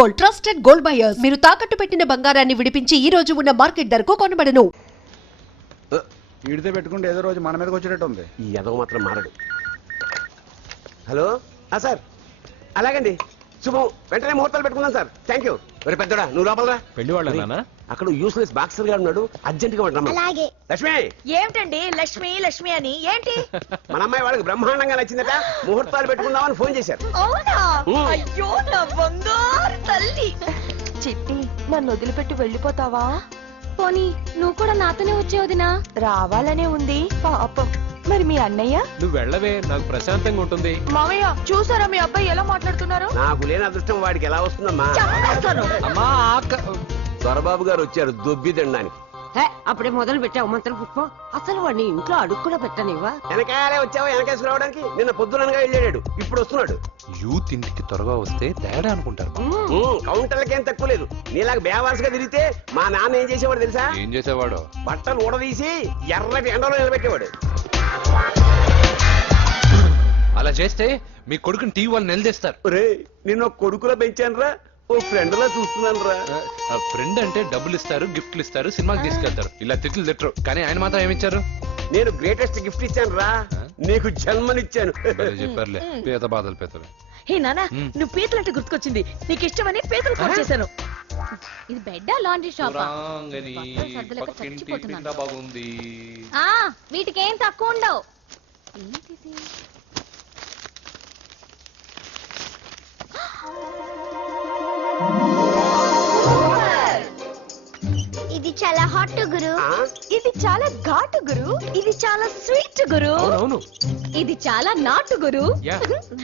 Gold, trusted gold buyers. మీరు తాకట్టు పెట్టిన బంగారాన్ని విడిపించి ఈ రోజు ఉన్న మార్కెట్ ధరకు కొనబడను. ఈడితే పెట్టుకుంటే ఏదో రోజు మన మీదకి వచ్చేటట్టు ఉంది. ఈ ఎదవ మాత్రం మారడు. హలో సార్, అలాగండి, శుభం. వెంటనే ముహూర్తాలు పెట్టుకుందాం సార్. Thank you. మరి పెద్దడా నువ్వు లోపలరా. పెళ్లి వాళ్ళ అక్కడ యూస్లెస్ బాక్సర్ గారు ఉన్నాడు, అర్జెంట్ గా ఉంటాం. లక్ష్మి. ఏమిటండి లక్ష్మి లక్ష్మి అని? ఏంటి? మన అమ్మాయి వాళ్ళకి బ్రహ్మాండంగా నచ్చిందట, ముహూర్తాలు పెట్టుకుందామని ఫోన్ చేశారు. అవునా? అయ్యో నా బంగారు తల్లి. చిట్టి, నన్ను వదిలిపెట్టి వెళ్ళిపోతావా? పోనీ నువ్వు కూడా నాతోనే వచ్చేవదినా? రావాలనే ఉంది పాపం. మరి మీ అన్నయ్య? నువ్వు వెళ్ళవే, నాకు ప్రశాంతంగా ఉంటుంది. మామయ్య చూసారా మీ అబ్బాయి ఎలా మాట్లాడుతున్నారు? నాకు లేని అదృష్టం వాడికి ఎలా వస్తుందమ్మా? అమ్మా దొరబాబు గారు వచ్చారు దొబ్బి తినడానికి. అప్పుడే మొదలు పెట్టావు మంత్రం పుష్పం. అసలు వాడిని ఇంట్లో అడుగు కూడా పెట్టనివా? వెనకాలే వచ్చావా? వెనకేసుకు రావడానికి నిన్న పొద్దునగా వెళ్ళాడు, ఇప్పుడు వస్తున్నాడు. యూత్ ఇంటికి త్వరగా వస్తే తేడా అనుకుంటారు. కౌంటర్లకేం తక్కువ లేదు. నీలాగా బేవారసుగా తిరిగితే మా నాన్న ఏం చేసేవాడు తెలుసా? ఏం చేసేవాడు? బట్టలు ఊడదీసి ఎర్రటి ఎండలో నిలబెట్టేవాడు. అలా చేస్తే మీ కొడుకుని టీవీ వాళ్ళు నిలదీస్తారు. నిన్న కొడుకులో పెంచాను రా, ఓ ఫ్రెండ్ లా చూస్తున్నాను రా. ఫ్రెండ్ అంటే డబ్బులు ఇస్తారు, గిఫ్ట్లు ఇస్తారు, సినిమాకి తీసుకెళ్తారు. ఇలా తిట్లు తిట్టరు. కానీ ఆయన మాత్రం ఏమిచ్చారు? నేను గ్రేటెస్ట్ గిఫ్ట్ ఇచ్చాను రా, నీకు జన్మనిచ్చాను. చెప్పారులే, పేద బాధలు పేదలు. హే నానా, నువ్వు పీతలంటే గుర్తుకొచ్చింది. నీకు ఇష్టమని పీతలు ఫోన్ చేశాను. ఇది బెడ్డా లాండ్రీ షాపా? బాగుంది. వీటికేం తక్కువ ఉండవు. ఏంటిది? ఇది చాలా హాట్ గురు. ఇది చాలా ఘాటు గురు. ఇది చాలా స్వీట్ గురు. అవును, ఇది చాలా నాటు గురు.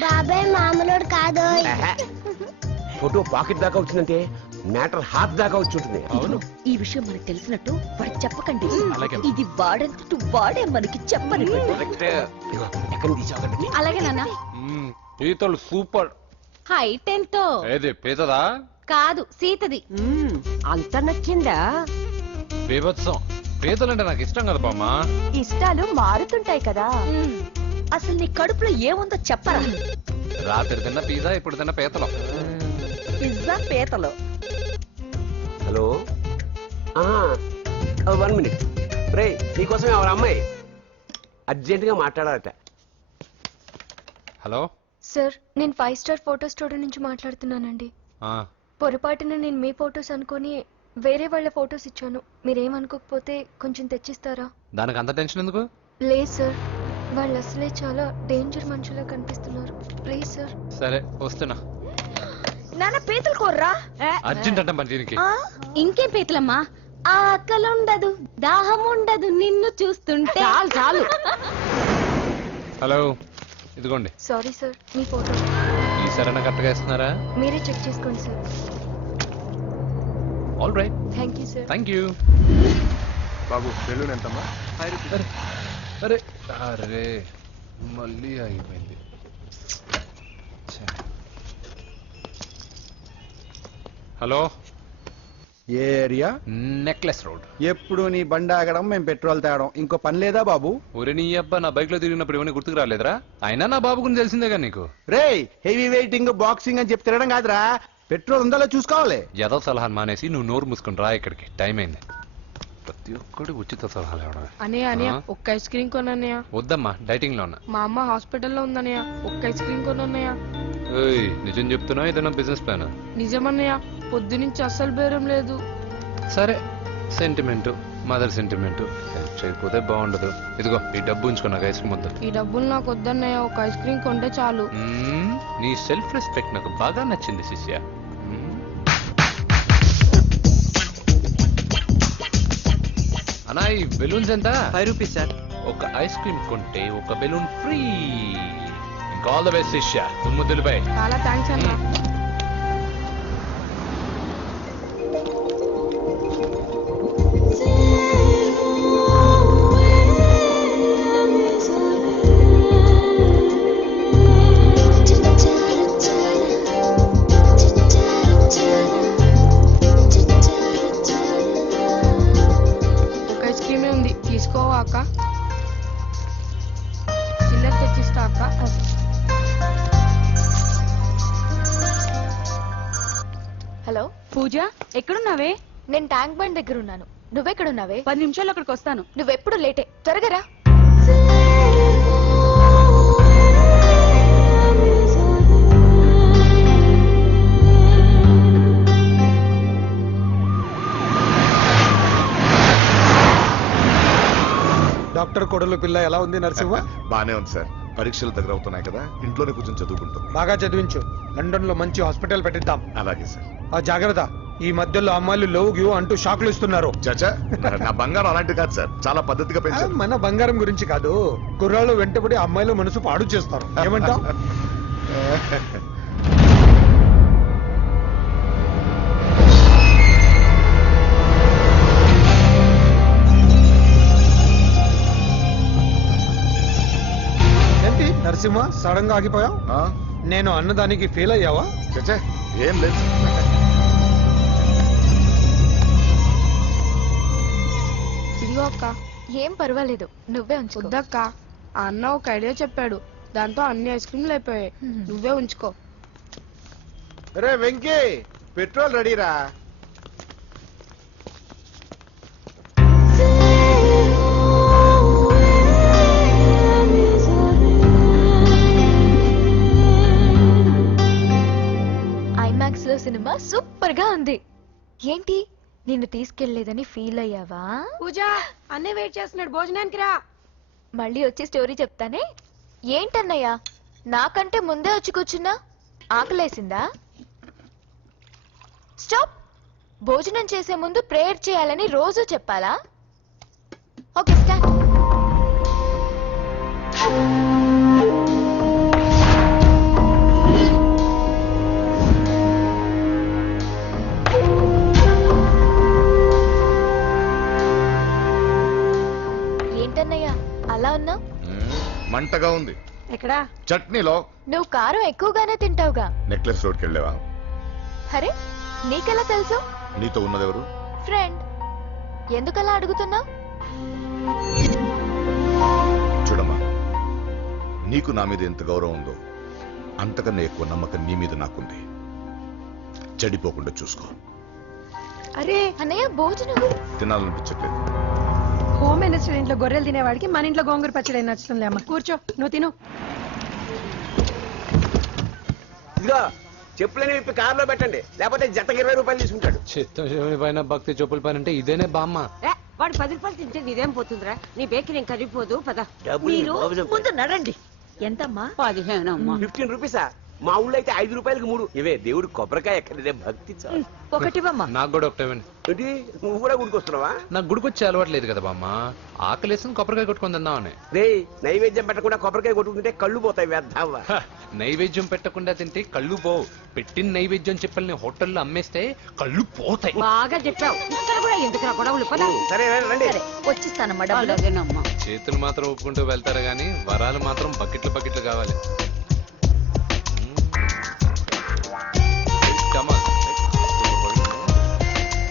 బాబాయ్ మామూలుడు కాదు. ఫోటో పాకెట్ దాకా వచ్చిందంటే మ్యాటర్ హాత్ దాకా వచ్చి ఉంటుంది. అవును, ఈ విషయం మనకు తెలిసినట్టు వాడికి చెప్పకండి. అలాగే. ఇది వాడంతటూ వాడే మనకి చెప్పని. ఎక్కడ తీసావు? అలాగే నాన్న. పీతలు సూపర్. హైట్ ఎంతో? ఏది పీతదా? కాదు, సీతది. అంత నచ్చిందా? బీభత్సం. పీతలంటే నాకు ఇష్టం కదా బామ్మా. ఇష్టాలు మారుతుంటాయి కదా. అసలు నీ కడుపులో ఏముందో చెప్పరా? రాత్రి తిన్న పిజ్జా, ఇప్పుడు తిన్న పీతలు. పిజ్జా పీతలు. Hello, 1 minute. రే, నీకోసమే ఎవరు అమ్మాయి అర్జెంట్ గా మాట్లాడాలట. హలో సార్, నేను 5 స్టార్ ఫోటో స్టూడియో నుంచి మాట్లాడుతున్నానండి. పొరపాటున నేను మీ ఫోటోస్ అనుకుని వేరే వాళ్ళ ఫోటోస్ ఇచ్చాను. మీరేమనుకోకపోతే కొంచెం తెచ్చిస్తారా? దానికి అంత టెన్షన్ ఎందుకు? లేదు సార్, వాళ్ళు అసలే చాలా డేంజర్ మనుషులా కనిపిస్తున్నారు. Please sir. సరే, వస్తున్నా. నాన్న పీతలు కోర్రా. అర్జెంట్ అంట మరి దీనికి. ఇంకేం పీతలమ్మా? ఆకలి ఉండదు, దాహం ఉండదు నిన్ను చూస్తుంటే. చాలు చాలు. హలో, ఇదిగోండి. సారీ సార్, మీ ఫోటో. ఈ సరైన కరెక్ట్గా ఇస్తున్నారా? మీరే చెక్ చేసుకోండి sir. All right. Thank you sir. Thank you. Babu balloon ఎంతమ్మా? అరే అరే, మళ్ళీ అయిపోయింది. హలో, ఏ ఏరియా? Necklace road. ఎప్పుడు నీ బండి ఆగడం, మేము పెట్రోల్ తేవడం, ఇంకో పని లేదా బాబు? ఒరే నీ అబ్బా, నా బైక్ లో తిరిగినప్పుడు ఇవన్నీ గుర్తుకు రాలేదురా? అయినా నా బాబు గురించి తెలిసిందేగా నీకు. రే, హెవీ వెయిటింగ్ బాక్సింగ్ అని చెప్పి తిరగడం కాదురా, పెట్రోల్ ఉందో చూసుకోవాలి. ఏదో సలహా మానేసి నువ్వు నోరు మూసుకుని రా ఇక్కడికి. టైం అయింది. ప్రతి ఒక్కడు ఉచిత సలహాలు ఇవ్వడం. అన్నయ్య ఒక్క ఐస్ క్రీమ్ కొనన్నయ్య. వద్దమ్మా, డైటింగ్ లో ఉన్నా. మా అమ్మ హాస్పిటల్లో ఉందన్నయ్య, ఒక్క ఐస్ క్రీమ్ కొనన్నయ్య. నిజం చెప్తున్నా, ఏదైనా బిజినెస్ ప్లాన్? నిజమన్నయ్య, పొద్దు నుంచి అస్సలు బేరం లేదు. సరే, సెంటిమెంట్, మదర్ సెంటిమెంట్. హెల్ప్ చేయకపోతే బాగుండదు. ఇదిగో ఈ డబ్బు ఉంచుకో, నాకు ఐస్ క్రీమ్ వద్దు. ఈ డబ్బులు నాకు వద్దన్నయ్య, ఒక ఐస్ క్రీమ్ కొంటే చాలు. నీ సెల్ఫ్ రెస్పెక్ట్ నాకు బాగా నచ్చింది శిష్య. అన్నా, ఈ బెలూన్స్ ఎంత? 5 రూపీస్ సార్. ఒక ఐస్ క్రీమ్ కొంటే ఒక బెలూన్ ఫ్రీ. ఇంకా ఆల్ ద బెస్ట్ శిష్య. తుమ్ముదులుపై చాలా థ్యాంక్స్ అన్న. తీసుకోవా అక్క? చిల్లర తెచ్చిస్తా అక్క. హలో పూజ ఎక్కడున్నావే? నేను ట్యాంక్ బండ్ దగ్గర ఉన్నాను. నువ్వెక్కడున్నావే? 10 నిమిషాలు అక్కడికి వస్తాను. నువ్వెప్పుడు లేటే. త్వరగా రా. డాక్టర్ కొడలు పిల్ల ఎలా ఉంది నరసింహ? బానే ఉంది సార్. పరీక్షలు దగ్గర అవుతున్నాయి కదా, ఇంట్లోనే కూర్చొని చదువుకుంటుంది. బాగా చదివించు. లండన్ లో మంచి హాస్పిటల్ పెట్టిద్దాం. అలాగే సార్. ఆ జాగ్రత్త, ఈ మధ్యలో అమ్మాయిలు లవ్ గివ్ అంటూ షాక్లు ఇస్తున్నారు. చాచా, నా బంగారం అలాంటిది కాదు సార్, చాలా పద్ధతిగా పెంచారు. మన బంగారం గురించి కాదు, కుర్రాళ్ళు వెంటబడి అమ్మాయిలు మనసు పాడు చేస్తారు. ఏమంటావు? ఏంటి నరసింహ, సడన్ గా ఆగిపోయావు? నేను అన్నదానికి ఫీల్ అయ్యావా? చాచా ఏం లేదు. ఇదిగో అక్క. ఏం పర్వాలేదు, నువ్వే ఉంచుకో. వద్దక్క, ఆ అన్న ఒక ఐడియా చెప్పాడు, దాంతో అన్ని ఐస్ క్రీమ్లు అయిపోయాయి. నువ్వే ఉంచుకో. రే వెంకీ, పెట్రోల్ రెడీరా. ఐమాక్స్ లో సినిమా సూపర్ గా ఉంది. ఏంటి, నిన్ను తీసుకెళ్లేదని ఫీల్ అయ్యావా? పూజ, అన్నే వెయిట్ చేస్తున్నాడు, భోజనానికి రా. మళ్ళీ వచ్చి స్టోరీ చెప్తానే. ఏంటన్నయ్యా, నాకంటే ముందే వచ్చి కూర్చున్నా? ఆకలేసిందా? స్టాప్. భోజనం చేసే ముందు ప్రేయర్ చేయాలని రోజు చెప్పాలా? Okay, start. ఏంటన్నయ్యా అలా ఉన్నావు? మంటగా ఉంది. ఎక్కడా? చట్నీలో. నువ్వు కారం ఎక్కువగానే తింటావుగా. నెక్లెస్ రోడ్కి వెళ్ళావా? అరే, నీకెలా తెలుసు? నీతో ఉన్నదెవరు? ఫ్రెండ్. ఎందుకలా అడుగుతున్నావు? చూడమ్మా, నీకు నా మీద ఎంత గౌరవం ఉందో అంతకన్నా ఎక్కువ నమ్మకం నీ మీద నాకుంది. చెడిపోకుండా చూసుకో. అరే అన్నయ్య, భోజనం తినాలనిపించట్లేదు. హోమ్ మినిస్టర్ ఇంట్లో గొర్రెలు తినేవాడికి మన ఇంట్లో గోంగూర పచ్చడి నచ్చుతుంది. అమ్మ కూర్చో, నువ్వు తిను. ఇదిగో చెప్పులని విప్పి కారులో పెట్టండి, లేకపోతే జతకి 20 రూపాయలు తీసుకుంటాడు. చిత్తం పైన భక్తి చెప్పుల పైన అంటే ఇదేనే బామ్మ. వాడు 10 రూపాయలు తింటే నీదేం పోతుందిరా? నీ బేకరీ ఏం కరిగిపోదు. పద. మీరు ముందు నడండి. ఎంతమ్మా? 15 అమ్మా. 15 రూపీసా? మా ఊళ్ళో అయితే 5 రూపాయలకి 3. ఇవే దేవుడు కొబ్బరికాయ ఎక్కడిదే భక్తి చాలు. ఒకటివమ్మా. నాకు కూడా ఒకటే ఇవ్వండి. ఏంటి, నువ్వు కూడా గుడికొస్తున్నావా? నాకు గుడికొచ్చే అలవాటు లేదు కదా బామ్మ. ఆకలేసి కొబ్బరికాయ కొట్టుకొని తిందామని. రే, నైవేద్యం పెట్టకుండా కొబ్బరికాయ కొట్టుకుంటే కళ్ళు పోతాయి, వ్యర్థావా. నైవేద్యం పెట్టకుండా తింటే కళ్ళు పోవు. పెట్టిన నైవేద్యం చెప్పల్ని హోటల్లో అమ్మేస్తే కళ్ళు పోతాయి. బాగా చెప్పావు. ఇక్కడ కూడా ఎందుకు గొడవలు? పద. సరే రండి. వచ్చిస్తానమ్మా డబ్బులు. అలాగేనమ్మా. చేతులు మాత్రం ఒప్పుకుంటూ వెళ్తారు గానీ వరాలు మాత్రం బకెట్లు బకెట్లు కావాలి. Come on.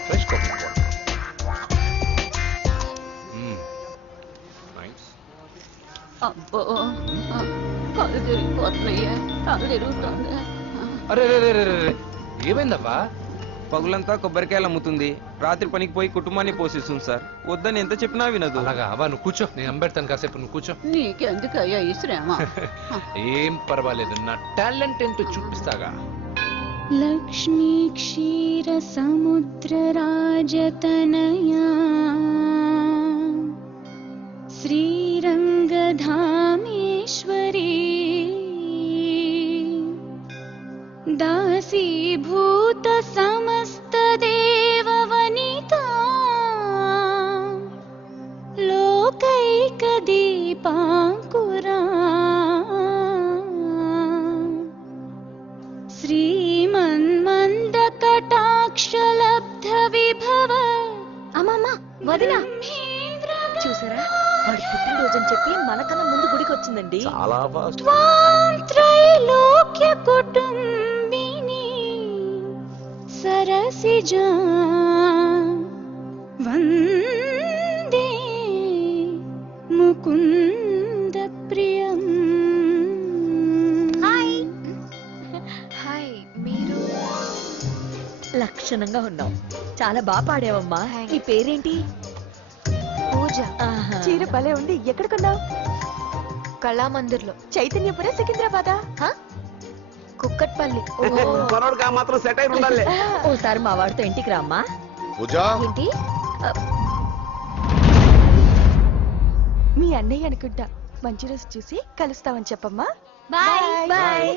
Fresh coconut water. Nice. అబ్బో, కళ్ళు తిరిగిపోతున్నాయే. కళ్ళు తిరుగుతుంది. అరే ఏమైందబ్బా? పగులంతా కొబ్బరికాయలు అమ్ముతుంది. రాత్రి పనికి పోయి కుటుంబాన్ని పోషిస్తుంది సార్. వద్దని ఎంత చెప్పినా వినదు. అలాగా అవ్వ, నువ్వు కూర్చో, నేను అంబెడతాను కాసేపు. నువ్వు కూర్చో. నీకెందుకయ్యా ఈ శ్రమ? ఏం పర్వాలేదు, నా టాలెంట్ ఏంటో చూపిస్తాగా. లక్ష్మీ క్షీర సముద్ర రాజతనయా శ్రీరంగధామేశ్వరీ దాసీభూత సమస్త దేవవనితా లోకైక దీపాంకురా శ్రీమన్మంద కటాక్షలబ్ధ విభవ. అమ్మమ్మ, వదినా చూసారా, వాడి పుట్టినరోజని చెప్పి మనకన్నా ముందు గుడికి వచ్చిందండి. చాలా ఫాస్ట్. త్రైలోక్య కుటుంబిని సరసిజా వందే ముకుంద ప్రియం. హాయ్, మీరు లక్షణంగా ఉన్నావు. చాలా బాగా పాడావమ్మా. నీ పేరేంటి? పూజ. చీర భలే ఉంది. ఎక్కడ కొన్నావు? కళామందిర్లో. చైతన్యపురం, సికింద్రాబాదా? కుక్కట్పల్లి. కొనోడుగా మాత్రం సెట్ అయి ఉండాలి. ఓసారి మా వాడితో ఇంటికి రామ్మా. పూజ ఏంటి? మీ అన్నయ్య అనుకుంటా. మంచి రోజు చూసి కలుస్తామని చెప్పమ్మా. Bye bye.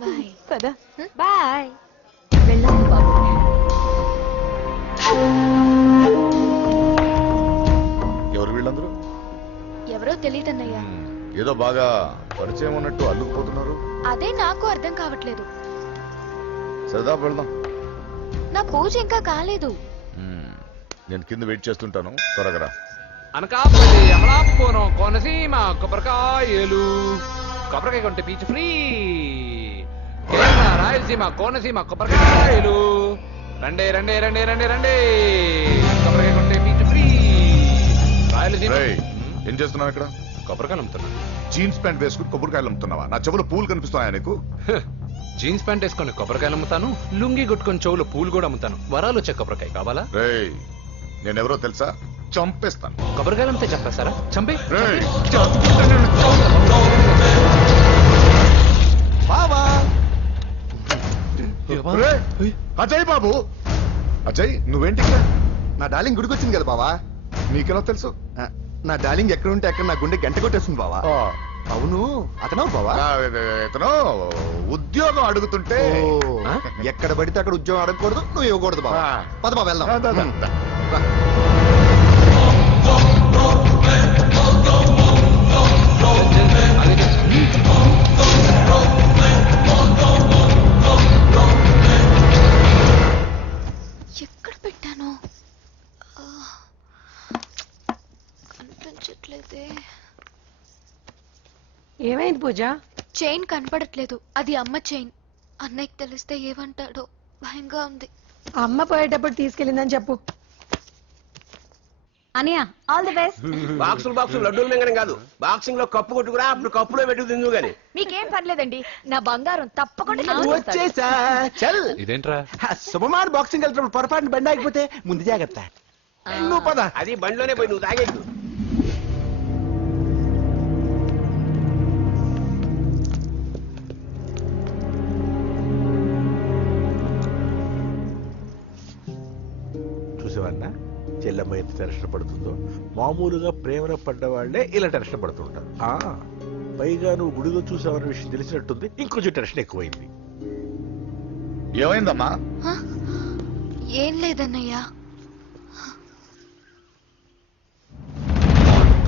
బాయ్. పద. బాయ్. వెళ్ళండి బాబు. ఎవరు వీళ్ళందరూ? ఎవరో తెలియదన్నయ్య. ఏదో బాగా పరిచయం ఉన్నట్టు అల్లుకుపోతున్నారు. అదే నాకు అర్థం కావట్లేదు. సరదా వెళ్దాం. నా పూజ ఇంకా కాలేదు. నేను కింద వెయిట్ చేస్తుంటాను, త్వరగా రా. అనకాపల్లి, అమలాపురం, కోనసీమ కొబ్బరికాయలు. కొబ్బరికాయ కొంటే పీచు ఫ్రీ. కేరళ, రాయలసీమ, కోనసీమ కొబ్బరికాయలు. రండే రండే రండే రండే రండే. కొబ్బరికాయ కొంటే పీచు ఫ్రీ. రాయలసీమ. రేయ్, ఏం చేస్తున్నావు ఇక్కడ? కొబ్బరికాయలు అమ్ముతున్నా. జీన్స్ ప్యాంట్ వేసుకుని కొబ్బరికాయలు అమ్ముతున్నావా? నా చెవులు పూలు కనిపిస్తున్నాయా నీకు? జీన్స్ ప్యాంట్ వేసుకొని కొబ్బరికాయలు అమ్ముతాను, లుంగి కొట్టుకొని చెవులు పూలు కూడా అమ్ముతాను. వరాలు వచ్చే కొబ్బరికాయ కావాలా? రేయ్, నేనెవరో తెలుసా? చంపేస్తాను. కొబ్బరికాయలు అమ్మితే చంపేస్తారా? చంపే. రేయ్, బావా. రేయ్, అజయ్ బాబు. అజయ్, నువ్వేంటి ఇక్కడ? నా డార్లింగ్ గుడికి వచ్చింది కదా బావా. నీకెలా తెలుసు? నా డార్లింగ్ ఎక్కడ ఉంటే అక్కడ నా గుండె గంట కొట్టేస్తుంది బావా. అవును, అతను బావా. ఇతను ఉద్యోగం అడుగుతుంటే ఎక్కడ పడితే అక్కడ ఉద్యోగం అడగకూడదు, నువ్వు ఇవ్వకూడదు బావా. పద బావ వెళ్దాం. ఎక్కడ పెట్టాను? కనిపించట్లేదే. ఏమైంది పూజ? చైన్ కనపడట్లేదు. అది అమ్మ చైన్. అన్నయ్యకి తెలిస్తే ఏమంటాడో భయంగా ఉంది. అమ్మ పోయేటప్పుడు తీసుకెళ్ళిందని చెప్పు. అనియా, ఆల్ ది బెస్ట్. బాక్సులు లడ్డూలు మింగడం కాదు, బాక్సింగ్ లో కప్పు కొట్టుకురా, అప్పుడు కప్పులో పెట్టుకు తిందు గాని. మీకేం పర్లేదండి, నా బంగారం తప్పకుండా వచ్చేసా. చల్. ఇదేంట్రా? శుభమాన్ బాక్సింగ్ వెళ్తున్నప్పుడు పొరపాటున బండి ఆగిపోతే ముందు జాగ్రత్త. నువ్వు పద. అది బండిలోనే పోయి నువ్వు తాగేద్దు. చూసేవాడినా చెల్లెమ్మ ఎంత టెన్షన్ పడుతుందో. మామూలుగా ప్రేమలో పడ్డవాళ్లే ఇలా టెన్షన్ పడుతుంటారు. పైగా నువ్వు గుడిలో చూసావన్న విషయం తెలిసినట్టుంది, ఇంకొంచెం టెన్షన్ ఎక్కువైంది. ఏమైందమ్మా? ఏం లేదన్నయ్యా.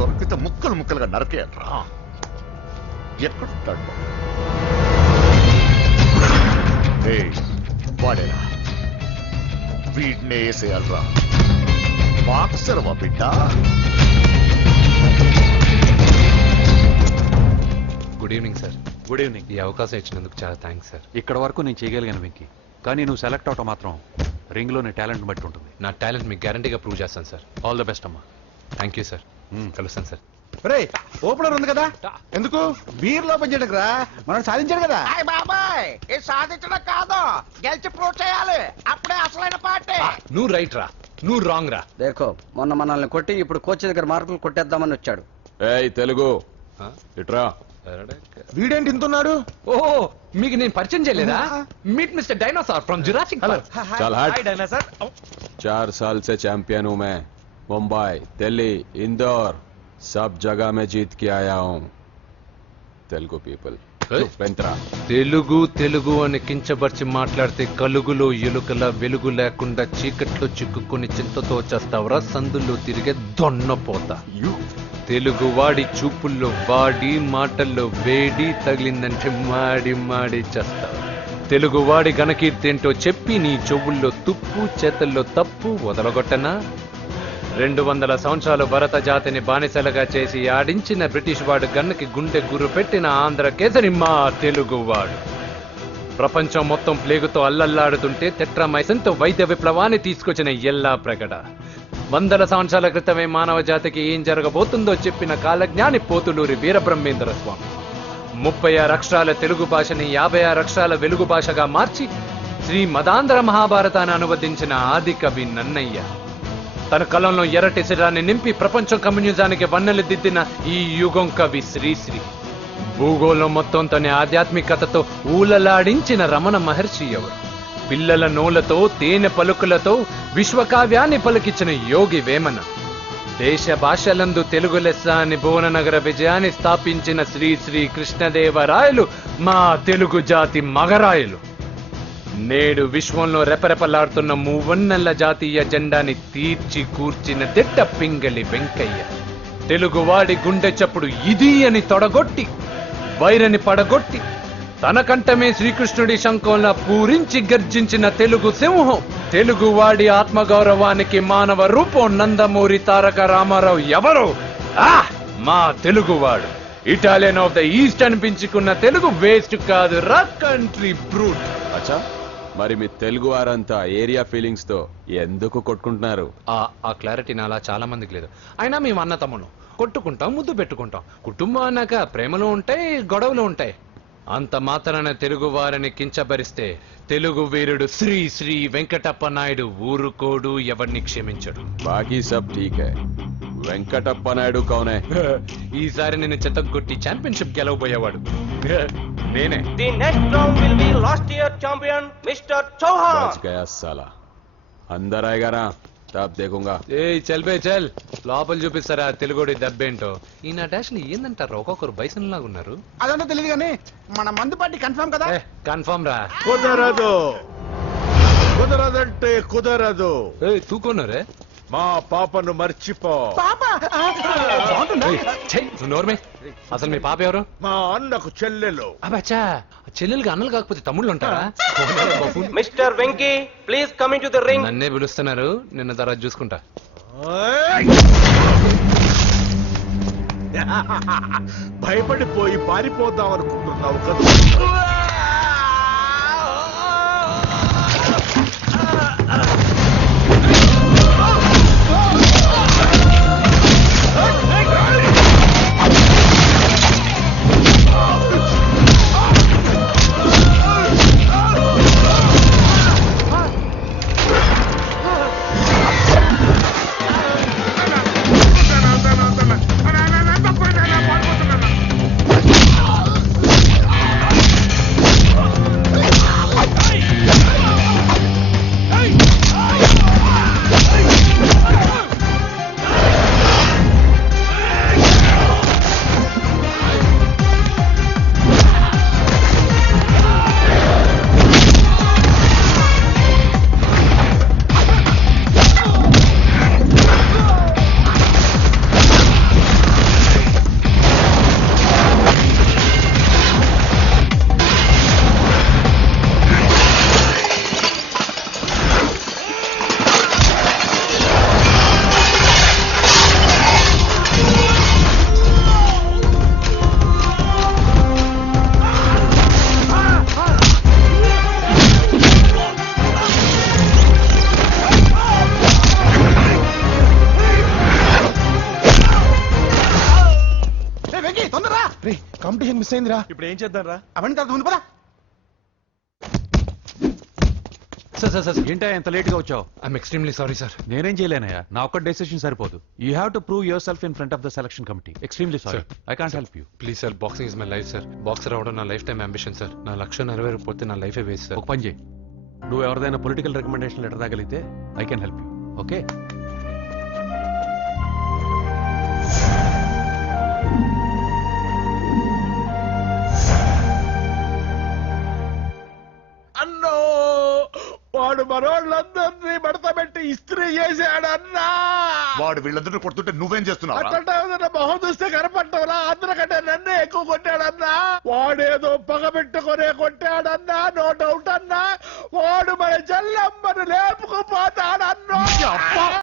దొరికితే ముక్కలు ముక్కలుగా నరకేయట్రా. ఎక్కడుంటాడు వాడేరా? వీడినే వేసేయాలరా. బాక్సర్వా బిడ్డ? Good evening sir. Good evening. ఈ అవకాశం ఇచ్చినందుకు చాలా థ్యాంక్స్ సార్. ఇక్కడ వరకు నేను చేయగలిగాను వెంకీ, కానీ నువ్వు సెలెక్ట్ అవటం మాత్రం రింగ్ లో నీ టాలెంట్ బట్టి ఉంటుంది. నా టాలెంట్ మీకు గ్యారంటీగా ప్రూవ్ చేస్తాను సార్. ఆల్ ద బెస్ట్ అమ్మా. Thank you sir. కలుస్తాను సార్. రే, ఓపెనర్ ఉంది కదా, ఎందుకు బీర్ లో పనిచేయడానికి రా. మనం సాధించాడు కదా. బాబాయ్, ఇది సాధించడం కాదు, గెలిచి ప్రూవ్ చేయాలి. అప్పుడే అసలైన పార్టీ. నువ్వు రైట్ రా, నువ్వు రాంగ్ రా. దేఖో, మొన్న మనల్ని కొట్టి ఇప్పుడు కోచ్ దగ్గర మార్కులు కొట్టేద్దామని వచ్చాడు. ఏయ్ తెలుగు ఇట్రా. వీడేంటి ఇంతున్నాడు? ఓహో, మీకు నేను పరిచయం చేయలేదా? Meet mister dinosaur from Jurassic park. चल हट। Hi dinosaur. 4 साल से चैंपियन हूँ मैं। मुंबई, दिल्ली, इंदौर सब जगह में जीत के आया हूँ। तेलुगु पीपल పెంత్రా. తెలుగు తెలుగు అని కించబర్చి మాట్లాడితే కలుగులో ఎలుకల వెలుగు లేకుండా చీకట్లో చిక్కుకుని చింతతో చేస్తావరా? సందుల్లో తిరిగే దొన్నపోతా. తెలుగు వాడి చూపుల్లో వాడి మాటల్లో వేడి తగిలిందంటే మాడి మాడి చేస్తావు. తెలుగు వాడి ఘనకీర్తి ఏంటో చెప్పి నీ చెవుల్లో తుప్పు చేతల్లో తప్పు వదలగొట్టనా? 200 సంవత్సరాలు భరత జాతిని బానిసలుగా చేసి ఆడించిన బ్రిటిష్ వాడు గన్నకి గుండె గుర్రు పెట్టిన ఆంధ్ర కేసరి మా తెలుగువాడు. ప్రపంచం మొత్తం ప్లేగుతో అల్లల్లాడుతుంటే టెట్రామైసిన్తో వైద్య విప్లవాన్ని తీసుకొచ్చిన ఎల్లా ప్రగడ. 100 సంవత్సరాల క్రితమే మానవ జాతికి ఏం జరగబోతుందో చెప్పిన కాలజ్ఞాని పోతులూరి వీరబ్రహ్మేంద్ర స్వామి. 36 అక్షరాల తెలుగు భాషని 56 అక్షరాల వెలుగు భాషగా మార్చి శ్రీ మదాంధ్ర మహాభారతాన్ని అనువదించిన ఆది కవి నన్నయ్య. తన కలంలో ఎర్రటి శిరాన్ని నింపి ప్రపంచం కమ్యూనిజానికి వన్నెలు దిద్దిన ఈ యుగం కవి శ్రీశ్రీ. భూగోళం మొత్తం తన ఆధ్యాత్మికతతో ఊలలాడించిన రమణ మహర్షి ఎవరు? పిల్లల నోలతో తేనె పలుకులతో విశ్వకావ్యాన్ని పలికించిన యోగి వేమన. దేశ భాషలందు తెలుగు లెస్స అని భువననగర విజయాన్ని స్థాపించిన శ్రీ శ్రీ కృష్ణదేవరాయలు మా తెలుగు జాతి మగరాయలు. నేడు విశ్వంలో రెపరెపలాడుతున్న మూవన్నెల జాతీయ జెండాని తీర్చి కూర్చిన తిట్ట పింగళి వెంకయ్య. తెలుగువాడి గుండె చప్పుడు ఇది అని తొడగొట్టి వైరని పడగొట్టి తన కంఠమే శ్రీకృష్ణుడి శంఖంలా పూరించి గర్జించిన తెలుగు సింహం. తెలుగువాడి ఆత్మగౌరవానికి మానవ రూపం నందమూరి తారక రామారావు ఎవరు? మా తెలుగువాడు. ఇటాలియన్ ఆఫ్ ద ఈస్ట్ అనిపించుకున్న తెలుగు వేస్ట్ కాదు రా కంట్రీ బ్రూట్. అచ్చా, మరి మీ తెలుగు వారంతా ఏరియా ఫీలింగ్స్ తో ఎందుకు కొట్టుకుంటున్నారు? ఆ క్లారిటీ నాలా చాలా మందికి లేదు. అయినా మేము అన్న తమ్మును కొట్టుకుంటాం, ముద్దు పెట్టుకుంటాం. కుటుంబం అన్నాక ప్రేమలు ఉంటాయి, గొడవలు ఉంటాయి. అంత మాత్రాన తెలుగు వారిని కించబరిస్తే తెలుగు వీరుడు శ్రీ శ్రీ వెంకటప్ప నాయుడు ఊరుకోడు, ఎవరిని క్షమించడు. బాకీ సబ్ ఠీక్ హై. వెంకటప్ప నాయుడు కౌనే? ఈసారి నేను చెత్తగొట్టి ఛాంపియన్షిప్ గెలవబోయేవాడు నేనే. The next round will be last year champion Mr. Chauhan. बच गया साला. अंदर आएगा ना तब देखूंगा. ఏ చల్ బే చల్, లోపల చూపిస్తారా తెలుగుడి దెబ్బేంటో. ఈ నా డాష్ ని ఏందంటారు, ఒక్కొక్కరు బైసన్ లాగా ఉన్నారు. అదంతా తెలియదు కానీ మన మందు పార్టీ కన్ఫర్మ్ కదా? కన్ఫర్మ్ రా. కుదరదు, కుదరదంటే కుదరదు. తూకున్నారే మా పాపను మర్చిపో. నోర్మే, అసలు మీ పాప ఎవరు? మా అన్నకు చెల్లెలు. అబ్బచ్చా, చెల్లెలుగా అన్నలు కాకపోతే తమ్ముళ్ళు ఉంటారా? Mr. Venki, please come into the ring. నన్నే పిలుస్తున్నారు, నిన్న తర్వాత చూసుకుంటా. భయపడిపోయి పారిపోదాం అనుకుంటున్నావు కదా? కాంపిటీషన్ మిస్ అయిందిరా. ఇప్పుడు ఏం చేద్దాం రా? అవన్నీ తర్వాత ముందు పదా. సార్ ఏంటా ఎంత లేట్ గా వచ్చావు? I'm extremely sorry sir. నేనేం చేయలేనయ్యా, నా ఒక్క డెసిషన్ సరిపోదు. You have to prove your self in front of the selection committee. Extremely sorry, I can't help you. Please sir, boxing is my life sir. Boxer అవడం నా life time ambition sir. నా లక్ష్యం నెరవేరకపోతే నా లైఫే waste sir. ఒక పని చేయి, నువ్వు ఎవరిదైనా పొలిటికల్ రికమెండేషన్ లెటర్ రాగలిగితే I can help you. Okay? అన్నో, వాడు మనోళ్ళందరినీ మడతబెట్టి ఇస్త్రీ చేశాడన్నా. వాడు వీళ్ళందరినీ కొడుతుంటే నువ్వేం చేస్తున్నావు? అట్లా మొహం చూస్తే కనపడ్డవరా? అందరికంటే నన్నే ఎక్కువ కొట్టాడన్నా. వాడేదో పగబెట్టుకునే కొట్టాడు.